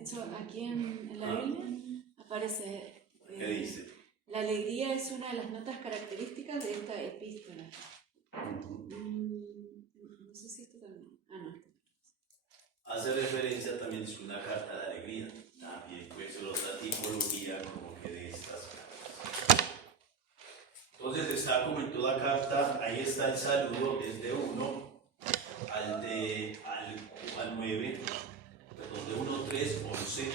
hecho, aquí en la Biblia aparece... ¿Qué dice? La alegría es una de las notas características de esta epístola. No sé si esto también... no. Hace referencia también a una carta de alegría. También puede ser otra tipología como que de estas cartas. Entonces está como en toda carta, ahí está el saludo desde 1 al 9, perdón, de 1, 3, 11.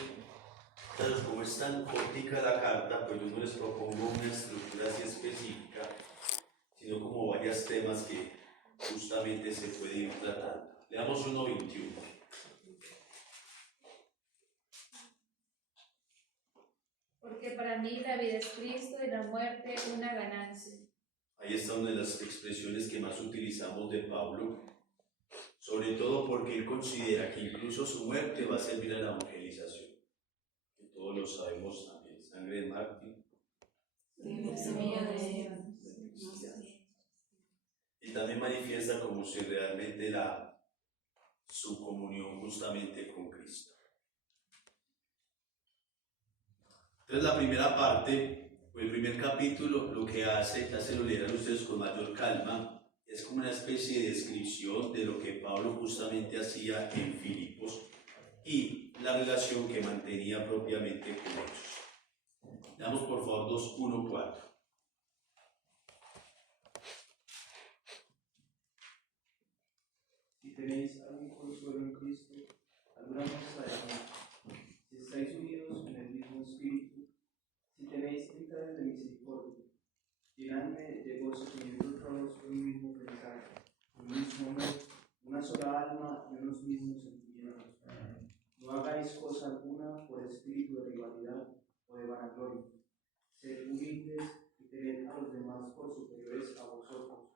Entonces, como es tan cortica la carta, pues yo no les propongo una estructura así específica, sino como varios temas que justamente se puede ir tratando. Leamos 1:21. Porque para mí la vida es Cristo y la muerte una ganancia. Ahí está una de las expresiones que más utilizamos de Pablo, sobre todo porque él considera que incluso su muerte va a servir a la evangelización. Que todos lo sabemos también, sangre de mártir. Y también manifiesta como si realmente su comunión justamente con Cristo. Entonces la primera parte, o el primer capítulo, lo que hace, ya se lo leerán ustedes con mayor calma, es como una especie de descripción de lo que Pablo justamente hacía en Filipos y la relación que mantenía propiamente con ellos. Veamos por favor 2:1-4. Si tenéis algún consuelo en Cristo, alguna necesidad, si estáis unidos en el mismo espíritu, si tenéis interés de misericordia, llenadme de gozo teniendo todos un mismo pensar, un mismo amor, una sola alma y unos mismos sentimientos. No hagáis cosa alguna por espíritu de rivalidad o de vanagloria. Sed humildes y tened a los demás por superiores a vosotros,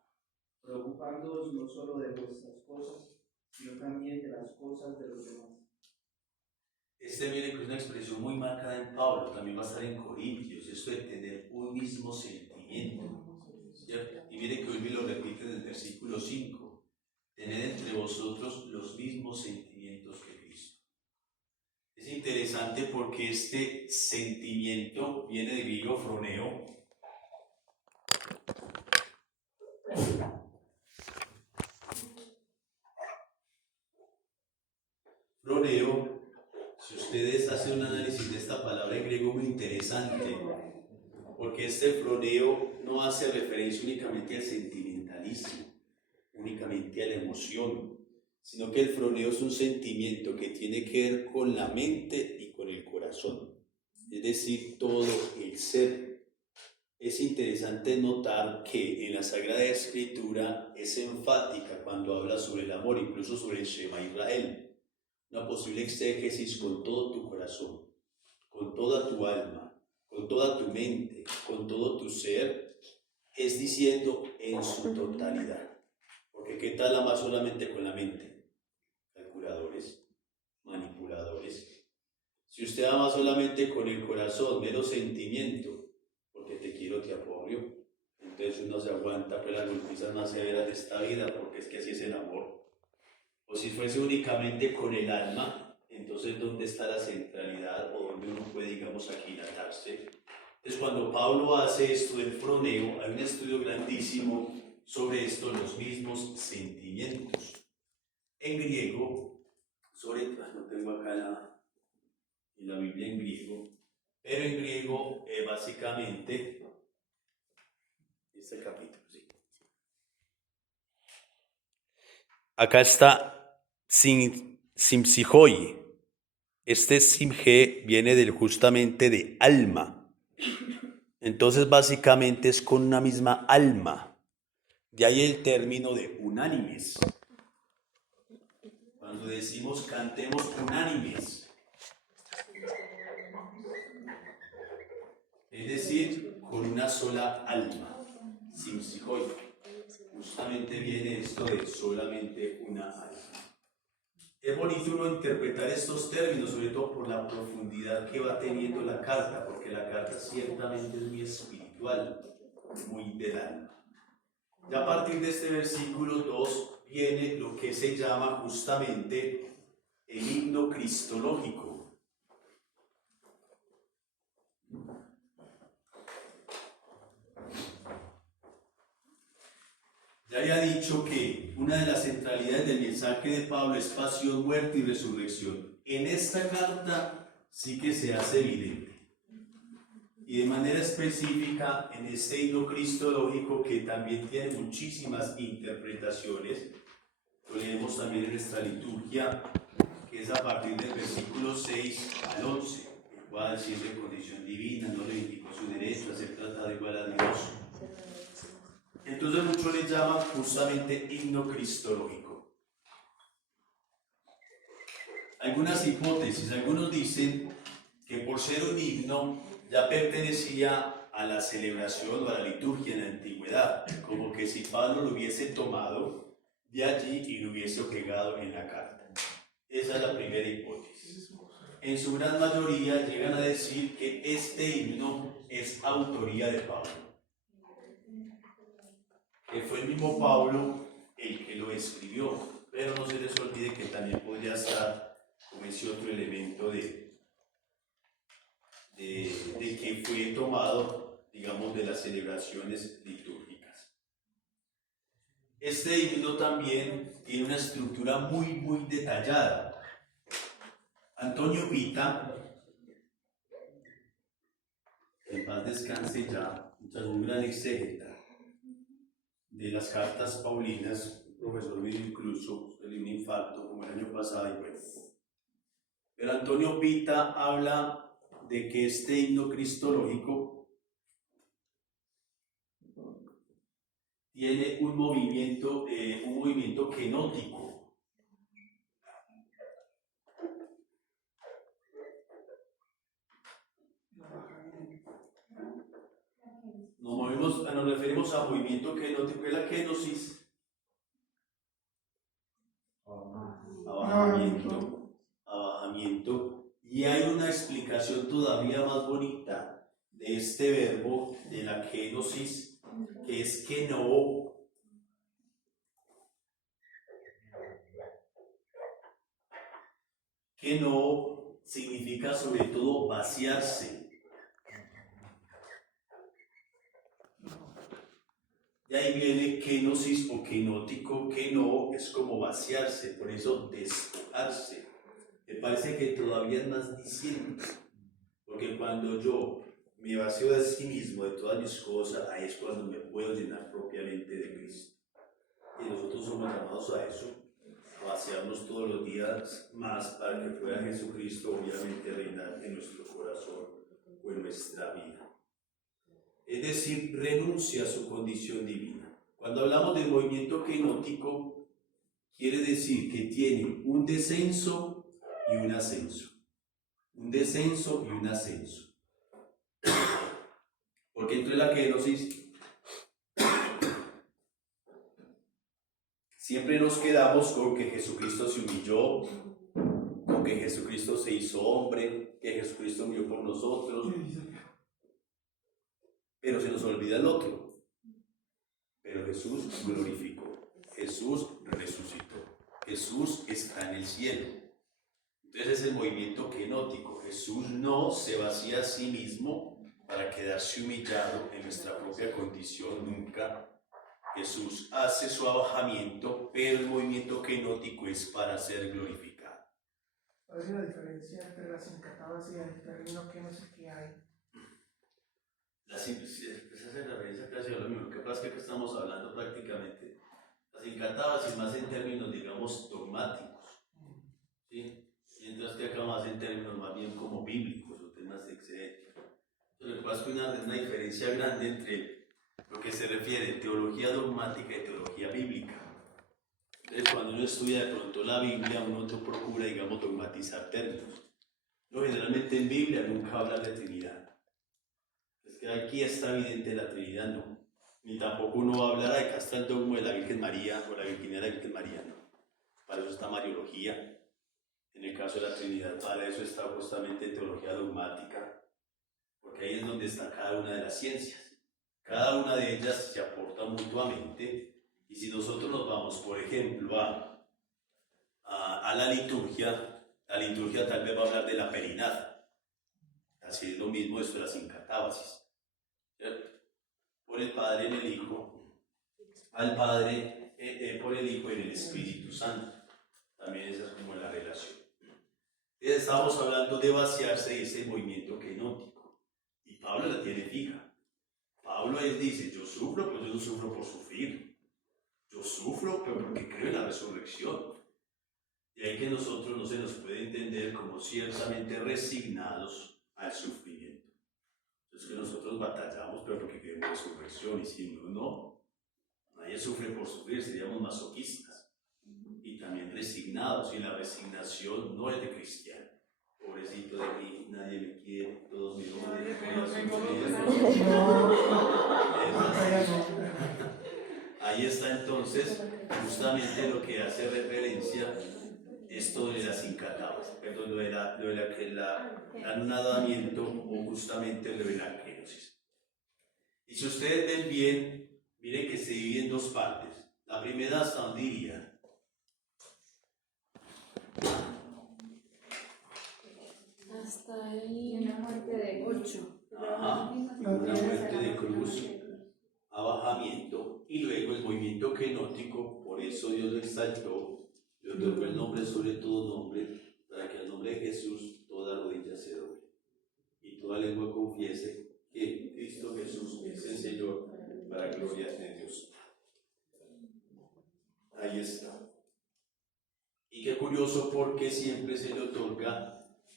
preocupándoos no solo de vuestras cosas, sino también de las cosas de los demás. Mire que es una expresión muy marcada en Pablo, también va a estar en Corintios, esto de tener un mismo sentimiento, ¿cierto? Y mire que hoy me lo repite en el versículo 5, tener entre vosotros los mismos sentimientos que Cristo. Es interesante porque este sentimiento viene del griego froneo. Froneo, si ustedes hacen un análisis de esta palabra en griego muy interesante, porque este froneo no hace referencia únicamente al sentimentalismo, únicamente a la emoción, sino que el froneo es un sentimiento que tiene que ver con la mente y con el corazón, es decir, todo el ser. Es interesante notar que en la Sagrada Escritura es enfática cuando habla sobre el amor, incluso sobre el Shema Israel. Una posible exégesis con todo tu corazón, con toda tu alma, con toda tu mente, con todo tu ser, es diciendo en su totalidad. Porque ¿qué tal amar solamente con la mente? Calculadores, manipuladores. Si usted ama solamente con el corazón, mero sentimiento, porque te quiero, te apoyo, entonces uno se aguanta pues las golpizas más severas de esta vida, porque es que así es el amor. O si fuese únicamente con el alma, entonces ¿dónde está la centralidad o dónde uno puede, digamos, aquilatarse? Entonces cuando Pablo hace esto del froneo, hay un estudio grandísimo sobre esto, los mismos sentimientos. En griego, no tengo acá la Biblia en griego, pero en griego básicamente, este capítulo, sí. Acá está simsihoi. Este simje viene justamente de alma. Entonces básicamente es con una misma alma. De ahí el término de unánimes. Cuando decimos cantemos unánimes, es decir, con una sola alma. Simsihoi. Justamente viene esto de solamente una alma. Es bonito uno interpretar estos términos, sobre todo por la profundidad que va teniendo la carta, porque la carta ciertamente es muy espiritual, muy del alma. Ya a partir de este versículo 2 viene lo que se llama justamente el himno cristológico. Ya había dicho que una de las centralidades del mensaje de Pablo es pasión, muerte y resurrección. En esta carta sí que se hace evidente. Y de manera específica en este himno cristológico, que también tiene muchísimas interpretaciones, lo leemos también en nuestra liturgia, que es a partir del versículo 6 al 11, que va a decir de condición divina, no reivindicó su derecho a ser tratado igual a Dios. Entonces muchos le llaman justamente himno cristológico. Algunas hipótesis, algunos dicen que por ser un himno ya pertenecía a la celebración o a la liturgia en la antigüedad, como que si Pablo lo hubiese tomado de allí y lo hubiese pegado en la carta. Esa es la primera hipótesis. En su gran mayoría llegan a decir que este himno es autoría de Pablo, que fue el mismo Pablo el que lo escribió, pero no se les olvide que también podría estar con ese otro elemento de que fue tomado, digamos, de las celebraciones litúrgicas. Este himno también tiene una estructura muy detallada. Antonio Pita, que en paz descanse ya, un gran exégeta de las cartas paulinas, profesor mío incluso, de un infarto como el año pasado, y bueno. Pero Antonio Pita habla de que este himno cristológico tiene un movimiento kenótico. Nos referimos a movimiento kenótico, es la kenosis. Abajamiento. Y hay una explicación todavía más bonita de este verbo de la kenosis, que es keno. Keno significa sobre todo vaciarse. De ahí viene kenosis o kenótico, keno es como vaciarse, por eso despojarse. Me parece que todavía es más diciendo, porque cuando yo me vacío de sí mismo, de todas mis cosas, ahí es cuando me puedo llenar propiamente de Cristo. Y nosotros somos llamados a eso, a vaciarnos todos los días más para que pueda Jesucristo obviamente reinar en nuestro corazón o en nuestra vida. Es decir, renuncia a su condición divina. Cuando hablamos del movimiento kenótico, quiere decir que tiene un descenso y un ascenso. Un descenso y un ascenso. Porque entre la kenosis siempre nos quedamos con que Jesucristo se humilló, con que Jesucristo se hizo hombre, que Jesucristo murió por nosotros, pero se nos olvida el otro. Pero Jesús glorificó, Jesús resucitó, Jesús está en el cielo. Entonces es el movimiento kenótico. Jesús no se vacía a sí mismo para quedarse humillado en nuestra propia condición, nunca. Jesús hace su abajamiento, pero el movimiento kenótico es para ser glorificado. ¿Cuál es la diferencia entre la sincatabasis y el término que no sé qué hay? Esa es la referencia casi a lo mismo. Lo que pasa es que estamos hablando prácticamente la sincatabasis más en términos, digamos, dogmáticos, ¿sí? Mientras que acá más en términos más bien como bíblicos o temas de exégesis. Lo que pasa es que hay una diferencia grande entre lo que se refiere a teología dogmática y teología bíblica. Entonces, cuando uno estudia de pronto la Biblia, uno procura, digamos, dogmatizar términos. No, generalmente en Biblia nunca habla de Trinidad. Es que aquí está evidente la Trinidad, no. Ni tampoco uno va a hablar de acá está el dogma de la Virgen María o la virginidad de la Virgen María, no. Para eso está Mariología. En el caso de la Trinidad, para eso está justamente teología dogmática, porque ahí es donde está cada una de las ciencias. Cada una de ellas se aporta mutuamente, y si nosotros nos vamos, por ejemplo, a la liturgia tal vez va a hablar de la perinada. Así es lo mismo esto de la sincatabasis, ¿cierto? Por el Padre en el Hijo, al Padre por el Hijo y en el Espíritu Santo. También esa es como la relación. Estamos hablando de vaciarse de ese movimiento kenótico. Y Pablo la tiene fija. Pablo él dice, yo sufro, pero yo no sufro por sufrir. Yo sufro, pero porque creo en la resurrección. Y ahí que nosotros no se nos puede entender como ciertamente resignados al sufrimiento. Es que nosotros batallamos, pero porque creemos en resurrección. Y si no, nadie sufre por sufrir, seríamos masoquistas. Y también resignados, y la resignación no es de cristiano. Pobrecito de mí, nadie me quiere, todos me odian. Ahí está entonces justamente lo que hace referencia esto de las incatabas, perdón, lo de el anonadamiento o justamente lo de la kenosis. Y si ustedes ven bien, miren que se divide en dos partes. La primera, ¿hasta dónde iría? Hasta Y el una muerte de 8. Ajá, una muerte de cruz, abajamiento, y luego el movimiento kenótico, por eso Dios lo exaltó, le otorgó el nombre sobre todo nombre, para que al nombre de Jesús toda rodilla se doble, y toda lengua confiese que Cristo Jesús es el Señor, para gloria de Dios. Ahí está. Y qué curioso porque siempre se le otorga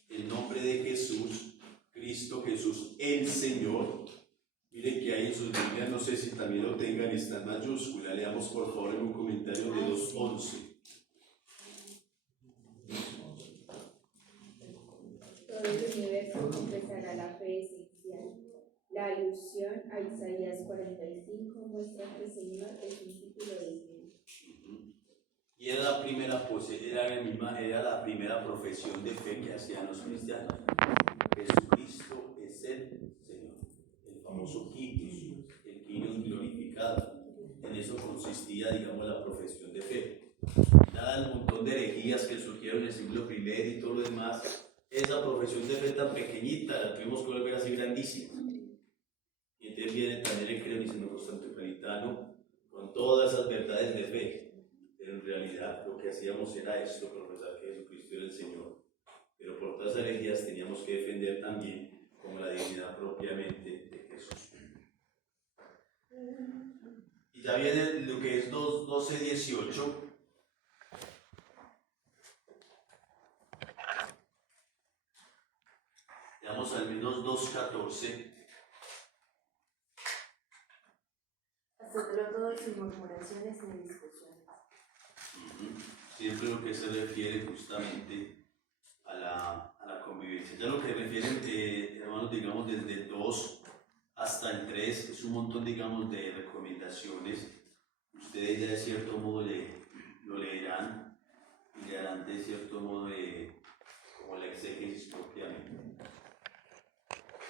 el nombre de Jesús, Cristo Jesús, el Señor. Miren que hay en sus Biblias, no sé si también lo tengan, está en mayúscula. Leamos por favor en un comentario de 2:11. Todo el universo confesará la fe esencial. La alusión a Isaías 45 muestra que el Señor es un título de Dios. Y era la primera profesión de fe que hacían los cristianos. Jesucristo es el Señor, el famoso Kyrios, el Kyrios glorificado. En eso consistía, digamos, la profesión de fe. Nada del montón de herejías que surgieron en el siglo I y todo lo demás. Esa profesión de fe tan pequeñita la tuvimos que volver así grandísima. Y entonces viene también el credonismo constantinopolitano con todas esas verdades de fe. Pero en realidad lo que hacíamos era esto, profesar que Jesucristo era el Señor. Pero por todas las herejías teníamos que defender también como la divinidad propiamente de Jesús. Y ya viene lo que es 12:18. Veamos al menos 2:14. Azotó todo sin murmuraciones ni discusiones. Siempre lo que se refiere justamente a la convivencia. Ya lo que refieren, hermanos, digamos, desde el 2 hasta el 3, es un montón, digamos, de recomendaciones. Ustedes ya de cierto modo lo leerán y le harán de cierto modo como la exégesis propiamente.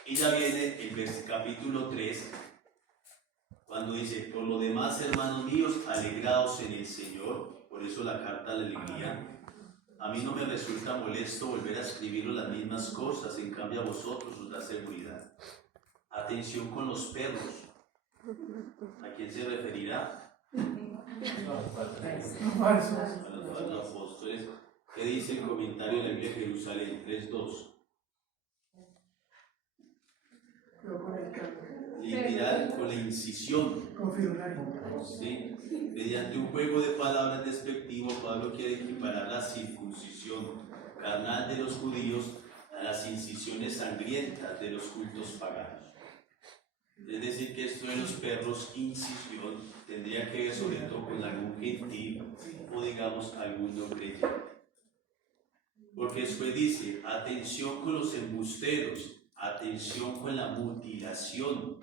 Y ya viene el capítulo 3, cuando dice, por lo demás, hermanos míos, alegraos en el Señor. Por eso la carta a la alegría. A mí no me resulta molesto volver a escribiros las mismas cosas, en cambio a vosotros os da seguridad. Atención con los perros. ¿A quién se referirá? A los apóstoles. ¿Qué dice el comentario de la Biblia de Jerusalén 3:2? Literal, con la incisión. ¿Sí? Mediante un juego de palabras despectivo, Pablo quiere equiparar la circuncisión carnal de los judíos a las incisiones sangrientas de los cultos paganos. Es decir, que esto de los perros, incisión, tendría que ver sobre todo con algún gentil o digamos algún no creyente. Porque después dice, atención con los embusteros, atención con la mutilación.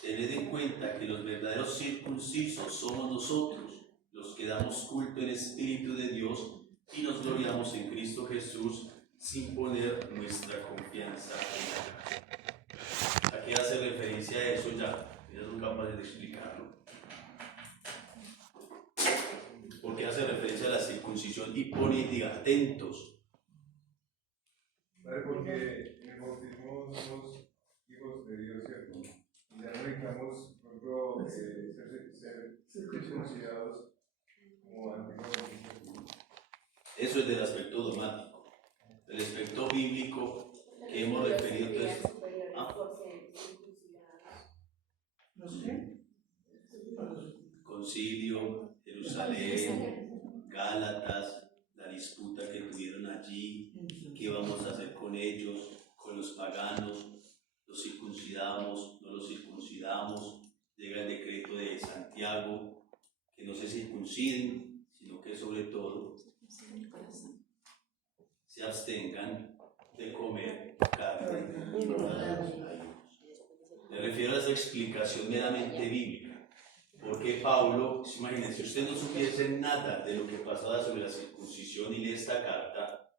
Tened en cuenta que los verdaderos circuncisos somos nosotros, los que damos culto en espíritu de Dios y nos gloriamos en Cristo Jesús sin poner nuestra confianza en Él. ¿A qué hace referencia a eso ya? Ya son capaces de explicarlo. Porque hace referencia a la circuncisión y pone, diga, atentos. Vale, porque en el bautismo somos hijos de Dios, ¿cierto? Y ya no necesitamos, por ejemplo, ser circuncidados como antiguamente. Eso es del aspecto dogmático. Del aspecto bíblico que hemos referido a esto. ¿Los qué? Concilio, Jerusalén, Gálatas, la disputa que tuvieron allí, qué vamos a hacer con ellos, con los paganos, los circuncidamos, no los circuncidamos, llega el decreto de Santiago, que no se circunciden, sino que sobre todo se abstengan de comer carne. Me refiero a esa explicación meramente bíblica. Porque Pablo, imagínense, si usted no supiese nada de lo que pasaba sobre la circuncisión y lee esta carta,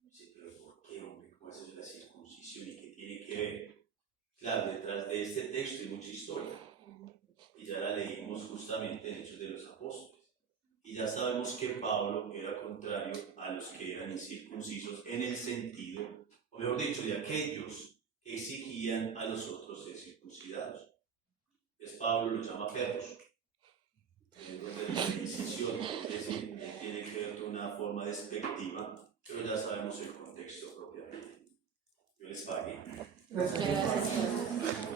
dice, pero ¿por qué, hombre? ¿Cómo es eso de la circuncisión y qué tiene que ver? Claro, detrás de este texto hay mucha historia. Y ya la leímos justamente en Hechos de los Apóstoles. Y ya sabemos que Pablo era contrario a los que eran incircuncisos en el sentido, o mejor dicho, de aquellos que exigían a los otros ser circuncidados. Es Pablo lo llama perros, de diferenciación, es decir, tiene que ver con una forma despectiva, pero ya sabemos el contexto propiamente. Yo les pague. Gracias.